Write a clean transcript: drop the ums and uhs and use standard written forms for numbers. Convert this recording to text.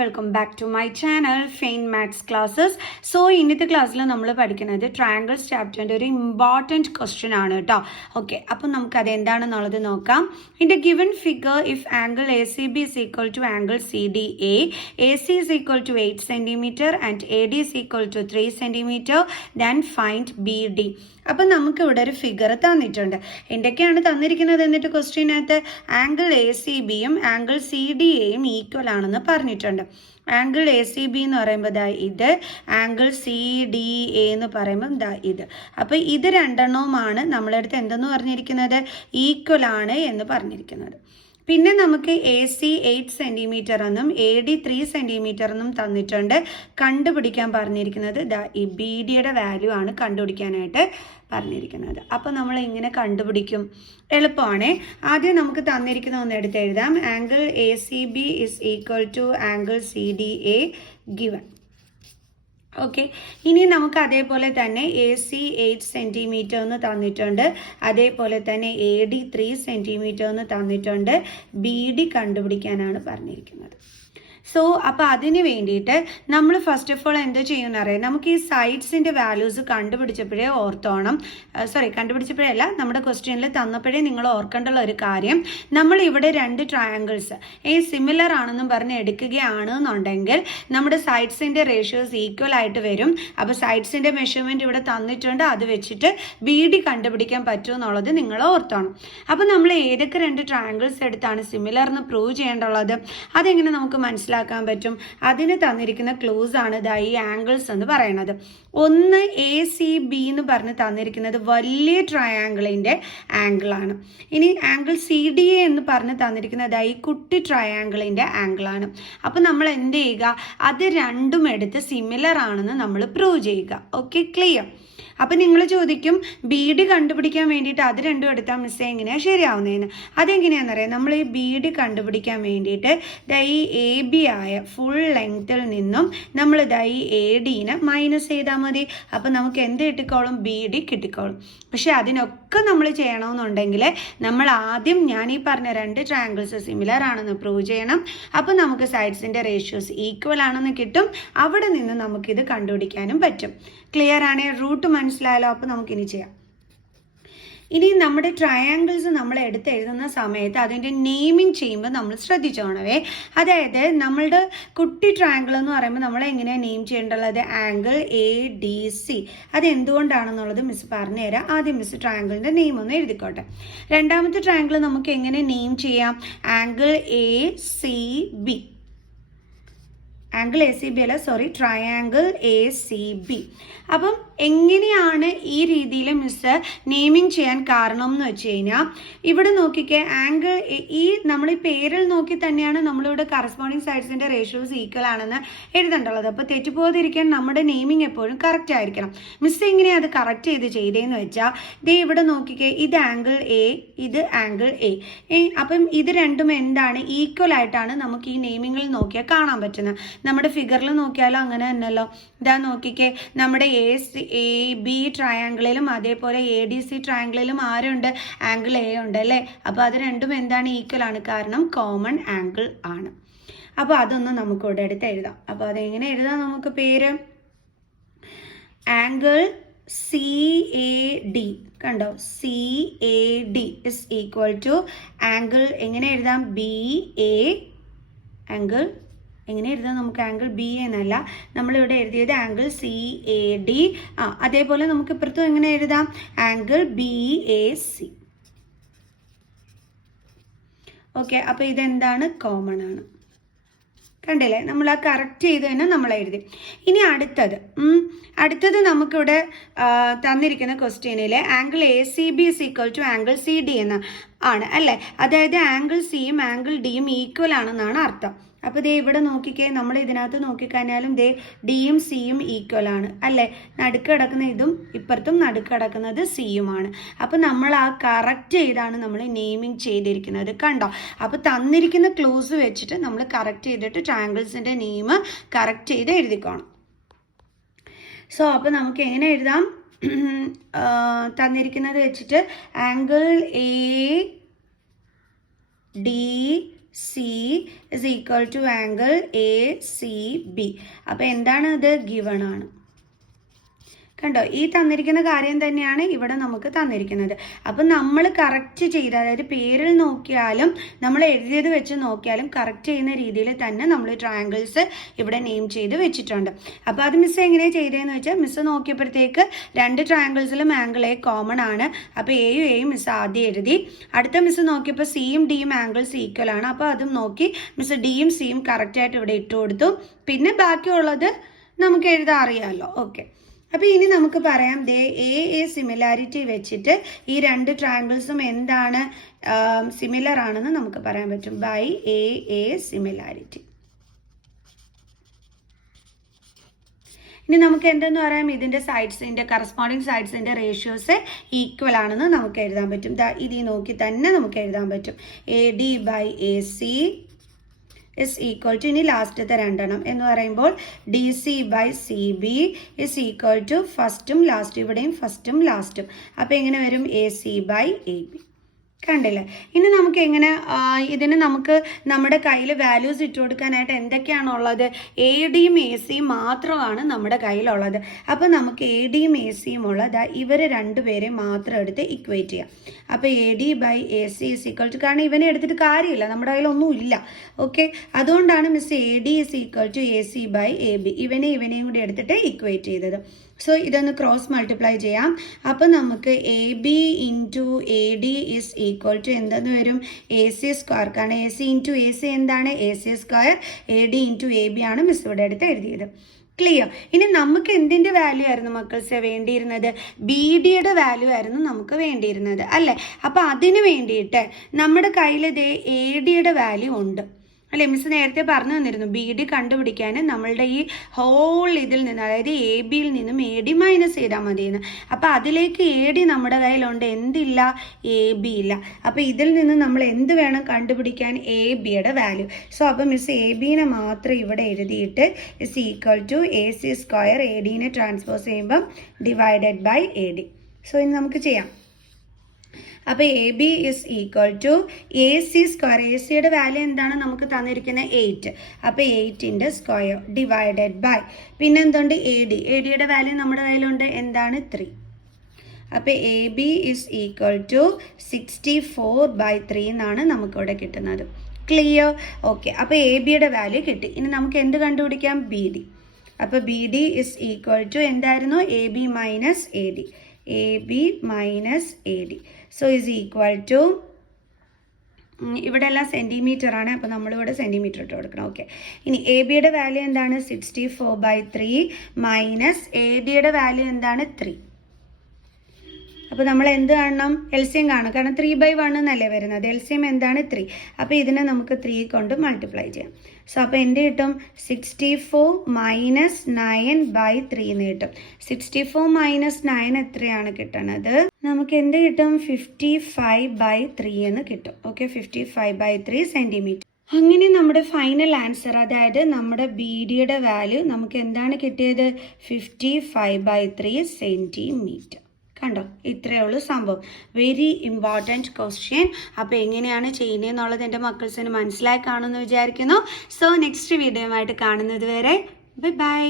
Welcome back to my channel fine maths classes. So ഇന്നത്തെ ക്ലാസ്സിൽ നമ്മൾ പഠിക്കുന്നത് ട്രയാങ്കിൾസ് ചാപ്റ്ററിൻ്റെ ഒരു ഇമ്പോർട്ടൻറ്റ് ക്വസ്റ്റ്യൻ ആണ് കേട്ടോ. ഓക്കെ, അപ്പം നമുക്ക് അതെന്താണെന്നുള്ളത് നോക്കാം. In the given figure if angle A C B is equal to angle C D A C is equal to 8 centimetre and A D is equal to 3 centimetre, then find B D. അപ്പം നമുക്ക് ഇവിടെ ഒരു figure തന്നിട്ടുണ്ട്. എന്തൊക്കെയാണ് തന്നിരിക്കുന്നത് എന്നിട്ട് ക്വസ്റ്റ്യനകത്ത് angle A C ബിയും ആംഗിൾ സി ഡി എയും ഈക്വൽ ആണെന്ന് പറഞ്ഞിട്ടുണ്ട്. ആംഗിൾ എ സി ബി എന്ന് പറയുമ്പോൾ ദാ ഇത്, ആംഗിൾ സി ഡി എ എന്ന് പറയുമ്പം ദാ ഇത്. അപ്പോൾ ഇത് രണ്ടെണ്ണവുമാണ് നമ്മളടുത്ത് എന്തെന്ന് പറഞ്ഞിരിക്കുന്നത്, ഈക്വൽ ആണ് എന്ന് പറഞ്ഞിരിക്കുന്നത്. പിന്നെ നമുക്ക് എ സി 8 സെൻറ്റിമീറ്റർ എന്നും എ ഡി 3 സെൻറ്റിമീറ്റർ എന്നും തന്നിട്ടുണ്ട്. കണ്ടുപിടിക്കാൻ പറഞ്ഞിരിക്കുന്നത് ഈ ബി ഡിയുടെ വാല്യൂ ആണ് കണ്ടുപിടിക്കാനായിട്ട് പറഞ്ഞിരിക്കുന്നത്. അപ്പോൾ നമ്മൾ ഇങ്ങനെ കണ്ടുപിടിക്കും, എളുപ്പമാണ്. ആദ്യം നമുക്ക് തന്നിരിക്കുന്ന ഒന്ന് എടുത്ത് എഴുതാം. Angle A C B is equal to angle C D A given. Okay, ഇനി നമുക്ക് അതേപോലെ തന്നെ എ സി 8 സെൻറ്റിമീറ്റർ എന്ന് തന്നിട്ടുണ്ട്. അതേപോലെ തന്നെ എ ഡി 3 സെൻറ്റിമീറ്റർ എന്ന് തന്നിട്ടുണ്ട്. ബി ഡി കണ്ടുപിടിക്കാനാണ് പറഞ്ഞിരിക്കുന്നത്. സോ അപ്പോൾ അതിന് വേണ്ടിയിട്ട് നമ്മൾ ഫസ്റ്റ് ഓഫ് ഓൾ എന്താ ചെയ്യുമെന്ന് അറിയാം. നമുക്ക് ഈ സൈഡ്സിൻ്റെ വാല്യൂസ് കണ്ടുപിടിച്ചപ്പോഴേ ഓർത്തോണം, കണ്ടുപിടിച്ചപ്പോഴല്ല, നമ്മുടെ ക്വസ്റ്റ്യനിൽ തന്നപ്പോഴേ നിങ്ങൾ ഓർക്കേണ്ടുള്ള ഒരു കാര്യം, നമ്മൾ ഇവിടെ രണ്ട് ട്രയാങ്കിൾസ് സിമിലർ ആണെന്നും പറഞ്ഞ് എടുക്കുകയാണെന്നുണ്ടെങ്കിൽ നമ്മുടെ സൈഡ്സിൻ്റെ റേഷ്യോസ് ഈക്വൽ ആയിട്ട് വരും. അപ്പോൾ സൈഡ്സിൻ്റെ മെഷർമെൻറ്റ് ഇവിടെ തന്നിട്ടുണ്ട്, അത് വെച്ചിട്ട് ബി ഡി കണ്ടുപിടിക്കാൻ പറ്റും എന്നുള്ളത് നിങ്ങൾ ഓർത്തോണം. അപ്പോൾ നമ്മൾ ഏതൊക്കെ രണ്ട് ട്രയാങ്കിൾസ് എടുത്താണ് സിമിലർ എന്ന് പ്രൂവ് ചെയ്യേണ്ടുള്ളത്, അതെങ്ങനെ നമുക്ക് മനസ്സിലാക്കാൻ പറ്റും? അതിന് തന്നിരിക്കുന്ന ക്ലൂസ് ആണ് ഈ ആംഗിൾസ് എന്ന് പറയുന്നത്. ഒന്ന് എ സി ബി എന്ന് പറഞ്ഞ് തന്നിരിക്കുന്നത് വലിയ ട്രയാങ്കിളിൻ്റെ ആംഗിളാണ്. ഇനി ആംഗിൾ സി ഡി എ എന്ന് പറഞ്ഞ് തന്നിരിക്കുന്നത് ഈ കുട്ടി ട്രയാങ്കിളിൻ്റെ ആംഗിളാണ്. അപ്പോൾ നമ്മൾ എന്ത് ചെയ്യുക, അത് രണ്ടും എടുത്ത് സിമിലർ ആണെന്ന് നമ്മൾ പ്രൂവ് ചെയ്യുക. Okay, clear? അപ്പം നിങ്ങൾ ചോദിക്കും, ബി ഡി കണ്ടുപിടിക്കാൻ വേണ്ടിയിട്ട് അത് രണ്ടും എടുത്താൽ മിസ്സേ എങ്ങനെയാണ് ശരിയാവുന്നതെന്ന്. അതെങ്ങനെയാണെന്നറിയാം. നമ്മൾ ഈ ബി ഡി കണ്ടുപിടിക്കാൻ വേണ്ടിയിട്ട് ഈ എ ബി ആയ ഫുൾ ലെങ്ത്തിൽ നിന്നും നമ്മൾ ഈ എ ഡീനെ മൈനസ് ചെയ്താൽ മതി. അപ്പം നമുക്ക് എന്ത് കിട്ടിക്കോളും, ബി ഡി കിട്ടിക്കോളും. പക്ഷെ അതിനൊക്കെ നമ്മൾ ചെയ്യണമെന്നുണ്ടെങ്കിൽ നമ്മൾ ആദ്യം ഞാൻ ഈ പറഞ്ഞ രണ്ട് ട്രയാങ്കിൾസ് സിമിലർ ആണെന്ന് പ്രൂവ് ചെയ്യണം. അപ്പം നമുക്ക് സൈഡ്സിൻ്റെ റേഷ്യോസ് ഈക്വൽ ആണെന്ന് കിട്ടും. അവിടെ നിന്ന് നമുക്കിത് കണ്ടുപിടിക്കാനും പറ്റും. ക്ലിയർ ആണ്? റൂട്ട് മനസ്സിലായാലോ? അപ്പോൾ നമുക്കിനി ചെയ്യാം. ഇനി നമ്മുടെ ട്രയാങ്കിൾസ് നമ്മൾ എഴുതുന്ന സമയത്ത് അതിൻ്റെ നെയിമിങ് ചെയ്യുമ്പോൾ നമ്മൾ ശ്രദ്ധിച്ചോണവേ. അതായത് നമ്മളുടെ കുട്ടി ട്രയാങ്കിൾ എന്ന് പറയുമ്പോൾ നമ്മൾ എങ്ങനെയാണ് നെയിം ചെയ്യേണ്ടുള്ളത്, ആംഗിൾ എ ഡി സി. അത് എന്തുകൊണ്ടാണെന്നുള്ളത് മിസ് പറഞ്ഞുതരാം. ആദ്യം മിസ് ട്രയാങ്കിളിൻ്റെ നെയിം ഒന്ന് എഴുതിക്കോട്ടെ. രണ്ടാമത്തെ ട്രയാങ്കിൾ നമുക്ക് എങ്ങനെ നെയിം ചെയ്യാം, angle A C B. Angle A C B അല്ല, sorry, triangle A C B. അപ്പം എങ്ങനെയാണ് ഈ രീതിയിൽ മിസ് നെയിമിങ് ചെയ്യാൻ കാരണം എന്ന് വെച്ച് കഴിഞ്ഞാൽ, ഇവിടെ നോക്കിക്കേ, ആംഗിൾ ഈ നമ്മൾ ഈ പേരിൽ നോക്കി തന്നെയാണ് നമ്മളിവിടെ കറസ്പോണ്ടിങ് സൈഡ്സിൻ്റെ റേഷ്യോസ് ഈക്വൽ ആണെന്ന് എഴുതേണ്ടുള്ളത്. അപ്പോൾ തെറ്റുപോകാതിരിക്കാൻ നമ്മുടെ നെയിമിങ് എപ്പോഴും കറക്റ്റ് ആയിരിക്കണം. മിസ് എങ്ങനെയാണ് അത് കറക്റ്റ് ചെയ്തേന്ന് വെച്ചാൽ, ദേ ഇവിടെ നോക്കിക്കേ, ഇത് ആംഗിൾ എ, ഇത് ആംഗിൾ എ. അപ്പം ഇത് രണ്ടും എന്താണ്, ഈക്വൽ ആയിട്ടാണ് നമുക്ക് ഈ നെയിമിങ്ങിൽ നോക്കിയാൽ കാണാൻ പറ്റുന്നത്. നമ്മുടെ ഫിഗറിൽ നോക്കിയാലും അങ്ങനെ തന്നെയല്ലോ. ഇതാ നോക്കിക്കേ, നമ്മുടെ എ ബി ട്രയാങ്കിളിലും അതേപോലെ എ ഡി സി ട്രയാങ്കിളിലും ആരുണ്ട്, ആംഗിൾ എ ഉണ്ട് അല്ലേ. അപ്പോൾ അത് രണ്ടും എന്താണ്, ഈക്വൽ ആണ്, കാരണം കോമൺ ആംഗിൾ ആണ്. അപ്പോൾ അതൊന്ന് നമുക്ക് ഇവിടെ എടുത്ത് എഴുതാം. അപ്പോൾ അതെങ്ങനെ എഴുതാം നമുക്ക് പേര്, ആംഗിൾ സി എ ഡി. കണ്ടോ, C A D is equal to angle, എങ്ങനെ എഴുതാം, ബി എ. ആംഗിൾ എങ്ങനെ എഴുതാം നമുക്ക്, ആംഗിൾ ബി എന്നല്ല, നമ്മളിവിടെ എഴുതിയത് ആംഗിൾ സി എ ഡി. അതേപോലെ നമുക്ക് ഇപ്പുറത്തും എങ്ങനെ എഴുതാം, angle B A C. Okay, അപ്പോൾ ഇതെന്താണ്, കോമൺ ആണ്. കണ്ടില്ലേ, നമ്മൾ ആ കറക്റ്റ് ചെയ്ത് തന്നെ നമ്മൾ എഴുതി. ഇനി അടുത്തത് നമുക്കിവിടെ തന്നിരിക്കുന്ന ക്വസ്റ്റ്യനിൽ angle A C B is equal to angle C D എന്ന് ആണ് അല്ലേ. അതായത് ആംഗിൾ സിയും ആംഗിൾ ഡിയും ഈക്വൽ ആണെന്നാണ് അർത്ഥം. അപ്പോൾ ദേ ഇവിടെ നോക്കിക്കേ, നമ്മൾ ഇതിനകത്ത് നോക്കിക്കഴിഞ്ഞാലും ദേ ഡിയും സിയും ഈക്വൽ ആണ് അല്ലേ. നടുക്ക് കിടക്കുന്ന ഇതും ഇപ്പുറത്തും നടുക്ക് കിടക്കുന്നത് സിയുമാണ്. അപ്പോൾ നമ്മൾ ആ കറക്റ്റ് ചെയ്താണ് നമ്മൾ നെയിമിങ് ചെയ്തിരിക്കുന്നത്. കണ്ടോ? അപ്പോൾ തന്നിരിക്കുന്ന ക്ലൂസ് വെച്ചിട്ട് നമ്മൾ കറക്റ്റ് ചെയ്തിട്ട് ട്രയാങ്കിൾസിൻ്റെ നെയിം കറക്റ്റ് ചെയ്ത് എഴുതിക്കോണം. സോ അപ്പോൾ നമുക്ക് എങ്ങനെ എഴുതാം, തന്നിരിക്കുന്നത് വെച്ചിട്ട് angle A D C is equal to angle A C B. അപ്പോൾ എന്താണ് ഇത്? ഗിവൺ ആണ്. കണ്ടോ, ഈ തന്നിരിക്കുന്ന കാര്യം തന്നെയാണ് ഇവിടെ നമുക്ക് തന്നിരിക്കുന്നത്. അപ്പം നമ്മൾ കറക്റ്റ് ചെയ്ത്, അതായത് പേരിൽ നോക്കിയാലും നമ്മൾ എഴുതിയത് വെച്ച് നോക്കിയാലും കറക്റ്റ് ചെയ്യുന്ന രീതിയിൽ തന്നെ നമ്മൾ ട്രയാങ്കിൾസ് ഇവിടെ നെയിം ചെയ്ത് വെച്ചിട്ടുണ്ട്. അപ്പോൾ അത് മിസ് എങ്ങനെയാണ് ചെയ്തതെന്ന് വെച്ചാൽ, മിസ് നോക്കിയപ്പോഴത്തേക്ക് രണ്ട് ട്രയാങ്കിൾസിലും ആംഗിൾ എ കോമൺ ആണ്. അപ്പോൾ എയും എയും മിസ് ആദ്യം എഴുതി. അടുത്ത മിസ് നോക്കിയപ്പോൾ സിയും ഡിയും ആംഗിൾസ് ഈക്വൽ ആണ്. അപ്പോൾ അതും നോക്കി മിസ് ഡിയും സിയും കറക്റ്റായിട്ട് ഇവിടെ ഇട്ട് കൊടുത്തു. പിന്നെ ബാക്കിയുള്ളത് നമുക്ക് എഴുതാൻ അറിയാമല്ലോ. ഓക്കെ, അപ്പോൾ ഇനി നമുക്ക് പറയാം, ദേ എ സിമിലാരിറ്റി വെച്ചിട്ട് ഈ രണ്ട് ട്രയാങ്കിൾസും എന്താണ്? സിമിലർ ആണെന്ന് നമുക്ക് പറയാൻ പറ്റും ബൈ എ സിമിലാരിറ്റി. ഇനി നമുക്ക് എന്തെന്ന് പറയാം? ഇതിൻ്റെ സൈഡ്സിൻ്റെ കറസ്പോണ്ടിങ് സൈഡ്സിൻ്റെ റേഷ്യോസ് ഈക്വൽ ആണെന്ന് നമുക്ക് എഴുതാൻ പറ്റും. ഇതിൽ നോക്കി തന്നെ നമുക്ക് എഴുതാൻ പറ്റും. A D by A C is equal to, ഇനി ലാസ്റ്റത്തെ രണ്ടെണ്ണം എന്ന് പറയുമ്പോൾ D C by C B is equal to ഫസ്റ്റും ലാസ്റ്റും, ഇവിടെയും ഫസ്റ്റും ലാസ്റ്റും. അപ്പോൾ എങ്ങനെ വരും? A C by A B. കണ്ടില്ലേ? ഇനി നമുക്ക് എങ്ങനെ ഇതിന് നമുക്ക് നമ്മുടെ കയ്യിൽ വാല്യൂസ് ഇട്ട് കൊടുക്കാനായിട്ട് എന്തൊക്കെയാണുള്ളത്? എ ഡിയും എ സിയും മാത്രമാണ് നമ്മുടെ കയ്യിലുള്ളത്. അപ്പോൾ നമുക്ക് എ ഡിയും എ സിയും ഉള്ളത് ഇവർ രണ്ടുപേരെയും മാത്രം എടുത്ത് ഇക്വേറ്റ് ചെയ്യാം. അപ്പോൾ A D by A C is equal to, കാരണം ഇവനെ എടുത്തിട്ട് കാര്യമില്ല, നമ്മുടെ കയ്യിലൊന്നും ഇല്ല. ഓക്കെ, അതുകൊണ്ടാണ് miss A D is equal to A C by A B ഇവനെയും കൂടി എടുത്തിട്ട് ഇക്വേറ്റ് ചെയ്തത്. സോ ഇതൊന്ന് ക്രോസ് മൾട്ടിപ്ലൈ ചെയ്യാം. അപ്പോൾ നമുക്ക് A B into A D is equal to എന്തെന്ന് വരും? A C square. കാരണം A C into A C എന്താണ്? A C square. A D into A B ആണ് മിസ് ഇവിടെ എടുത്ത് എഴുതിയത്. ക്ലിയർ? ഇനി നമുക്ക് എന്തിൻ്റെ വാല്യൂ ആയിരുന്നു മക്കൾസ് വേണ്ടിയിരുന്നത്? ബി ഡിയുടെ വാല്യൂ ആയിരുന്നു നമുക്ക് വേണ്ടിയിരുന്നത്, അല്ലേ? അപ്പോൾ അതിന് വേണ്ടിയിട്ട് നമ്മുടെ കയ്യിൽ ഇതേ എ ഡിയുടെ വാല്യൂ ഉണ്ട്, അല്ലേ? മിസ് നേരത്തെ പറഞ്ഞു തന്നിരുന്നു ബി ഡി കണ്ടുപിടിക്കാൻ നമ്മളുടെ ഈ ഹോൾ ഇതിൽ നിന്ന്, അതായത് എ ബിയിൽ നിന്നും എ ഡി മൈനസ് ചെയ്താൽ മതിയെന്ന്. അപ്പോൾ അതിലേക്ക് എ ഡി നമ്മുടെ കയ്യിലുണ്ട്, എന്തില്ല? എ ബി ഇല്ല. അപ്പോൾ ഇതിൽ നിന്ന് നമ്മൾ എന്ത് വേണം കണ്ടുപിടിക്കാൻ? എ ബിയുടെ വാല്യൂ. സോ അപ്പോൾ മിസ് എ ബിനെ മാത്രം ഇവിടെ എഴുതിയിട്ട് is equal to A C square, A ഡിനെ ട്രാൻസ്പോസ് ചെയ്യുമ്പം divided by A D. So ഇനി നമുക്ക് ചെയ്യാം. അപ്പോൾ A B is equal to A C square. A സിയുടെ വാല്യൂ എന്താണ് നമുക്ക് തന്നിരിക്കുന്നത്? 8. അപ്പോൾ 8ൻ്റെ സ്ക്വയർ ഡിവൈഡഡ് ബൈ, പിന്നെ എന്തുണ്ട്? എ ഡിയുടെ വാല്യൂ നമ്മുടെ കയ്യിലുണ്ട്, എന്താണ്? 3. അപ്പോൾ A B is equal to 64/3 എന്നാണ് നമുക്കിവിടെ കിട്ടുന്നത്. ക്ലിയർ? ഓക്കെ, അപ്പോൾ എ ബിയുടെ വാല്യൂ കിട്ടി. ഇനി നമുക്ക് എന്ത് കണ്ടുപിടിക്കാം? B D. അപ്പോൾ B D is equal to എന്തായിരുന്നു? A B minus A D. A B minus A D. So is equal to, ഇവിടെ എല്ലാം സെൻറ്റിമീറ്റർ ആണ്, അപ്പോൾ നമ്മളിവിടെ സെൻറ്റിമീറ്റർ ഇട്ട് കൊടുക്കണം. ഓക്കെ, ഇനി എ ബിയുടെ വാല്യൂ എന്താണ്? 64/3 മൈനസ് എ ഡിയുടെ വാല്യൂ എന്താണ്? 3. അപ്പോൾ നമ്മൾ എന്ത് കാണണം? എൽസിയം കാണണം, കാരണം 3/1 എന്നല്ലേ വരുന്നത്. എൽസിയം എന്താണ്? 3. അപ്പോൾ ഇതിനെ നമുക്ക് 3 കൊണ്ട് മൾട്ടിപ്ലൈ ചെയ്യാം. സോ അപ്പോൾ എന്ത് കിട്ടും? 64 മൈനസ് 9/3 എന്ന് കിട്ടും. 64 മൈനസ് 9 എത്രയാണ് കിട്ടണത്? നമുക്ക് എന്ത് കിട്ടും? 55/3 എന്ന് കിട്ടും. Okay, 55/3 centimetre. അങ്ങനെ നമ്മുടെ ഫൈനൽ ആൻസർ, അതായത് നമ്മുടെ ബി ഡിയുടെ വാല്യൂ നമുക്ക് എന്താണ് കിട്ടിയത്? 55/3 സെൻറ്റിമീറ്റർ. കണ്ടോ, ഇത്രയേ ഉള്ളൂ സംഭവം. Very important question. അപ്പോൾ എങ്ങനെയാണ് ചെയ്യുന്നതെന്നുള്ളത് എൻ്റെ മക്കൾസിന് മനസ്സിലായി കാണുമെന്ന് വിചാരിക്കുന്നു. സോ നെക്സ്റ്റ് വീഡിയോയുമായിട്ട് കാണുന്നത് വരെ ബൈ ബൈ.